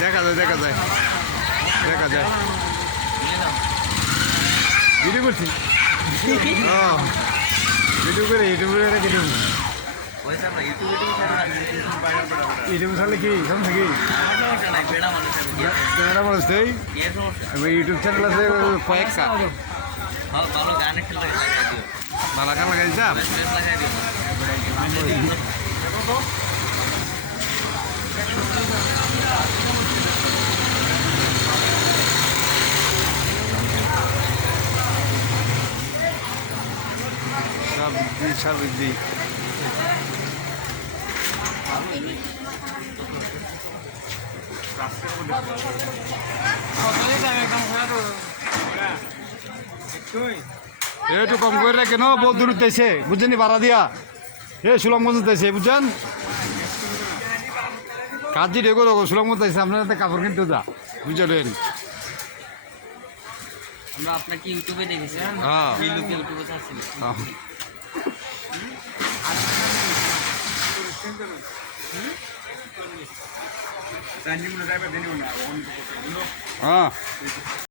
দেখা যায় দেখা যায়। দেখা যায়। ভিডিও করছি? ভিডিও করে ইউটিউবে দেবো ইউটিউব ছাড়লে কি? সমস্যা কি? ক্যামেরা মানুষ তুই ইউটিউব চ্যানেল আছে কয়েকটা। ভালো গান একটা ভালো গান লাগাই সবজি সবজি একটু কম করে রাখেন বহুত দূর দিয়েছে বুঝছেন ভাড়া দিয়া? এ সুলমগঞ্জ দিয়েছে বুঝছেন? কাজি রেগো দেখো সুলমগঞ্জ দিয়েছে আপনার হাতে কাপড় কিনতে যা বুঝলেন আমরা আপনাকে ইউটিউবে দেখেছি হ্যাঁ। বিলুকে ইউটিউবে ছাড়ছিল হ্যাঁ। হ্যাঁ